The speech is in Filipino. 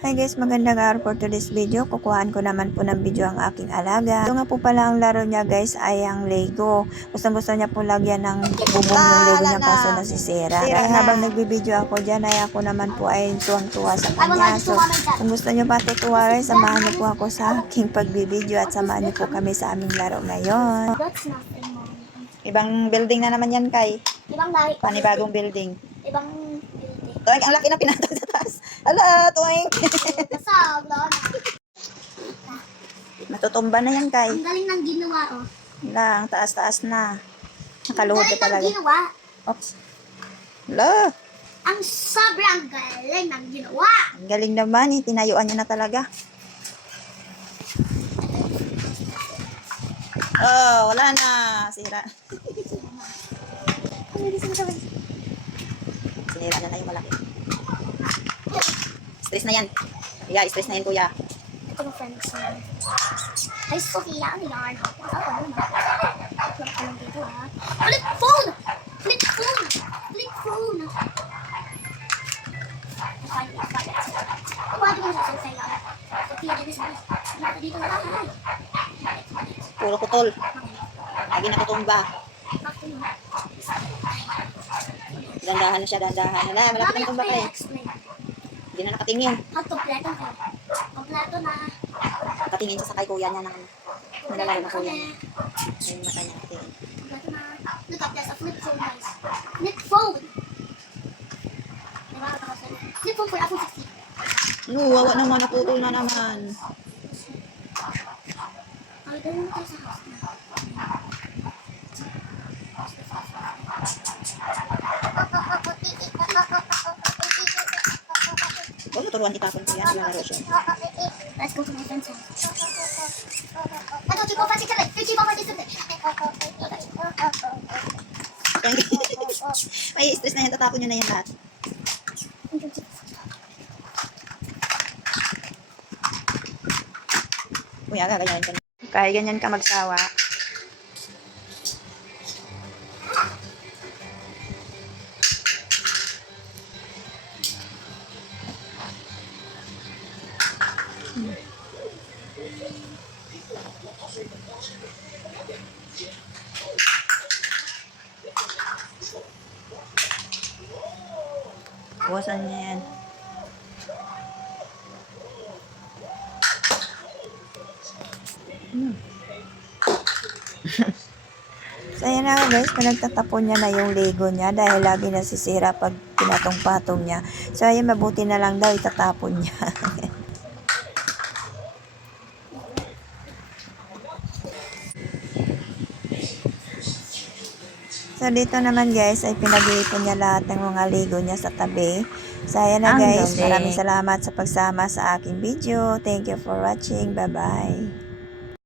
Hi guys, magandang araw for today's video. Kukuhaan ko naman po ng video ang aking alaga. Ito nga po pala ang laro niya guys ay ang Lego. Gustong gusto niya po lagyan ng bubong yung Lego niya kaso nasisira. Kaya habang nagbibideo ako dyan ay ako naman po ay tuwang-tuwa sa kanya. So kung gusto niyo pa tutuwa guys, samahan niyo po ako sa aking pagbibideo at samahan niyo po kami sa aming laro ngayon. Ibang building na naman yan kay. Ibang lahi. Panibagong building. Ibang. Tuwing, ang laki na pinatag sa taas. Ala, tuwing. Wala na. Matutumba na yan kay. Ang galing ng ginawa, oh. Lang, taas-taas na. Ang Nakaluhod galing na ng talaga. ginawa. Oops. La, Ang sobrang galing ng ginawa. ang galing naman eh. Tinayuan niya na talaga. Oh, wala na. Sira. Sinira na na yung malaki. Stress na yan. Kuya, stress na yan, kuya. Ito yung friends namin. Hi, Sophia. Ano yan? Oh, ano na? Flip ko lang dito, ha? Flip phone! Flip phone! Flip phone! Finally, finally. Tawagin mo sa Sophia. Sophia, dito sa dito dito na lang. Puro putol. Lagi nakutumba. Ako yun. Dandahan na siya, dandahan. Wala, malapit na tumba ka eh. Hindi na nakatingin. Kompleto ko. Kompleto na. Nakatingin siya sa kay kuya niya ng nilalaro na kuya na. niya. Yung mata niya nakatingin. Kompleto na. Look up, there's a flip phone, guys. Flip phone! Diba? Flip phone for iPhone 16. No, wawa naman, naputol na naman. Ay, mo tayo sa house na. Huwag mo turuan itapon ko yan, ilalaro siya. Let's go to my friend's house. Ano, Chico, fancy ka rin. Yung Chico, fancy ka rin. May stress na yan, tatapon niyo na yan lahat. Kuya, gaganyanin ka. Kaya ganyan ka magsawa. Buwasan niya yan. Hmm. so, ayan na guys, pinagtatapon niya na yung Lego niya dahil lagi nasisira pag pinatong-patong niya. So, ayan, mabuti na lang daw itatapon niya. So, dito naman guys, ay pinag-iipon niya lahat ng mga Lego niya sa tabi. So, ayan na guys. Maraming salamat sa pagsama sa aking video. Thank you for watching. Bye-bye.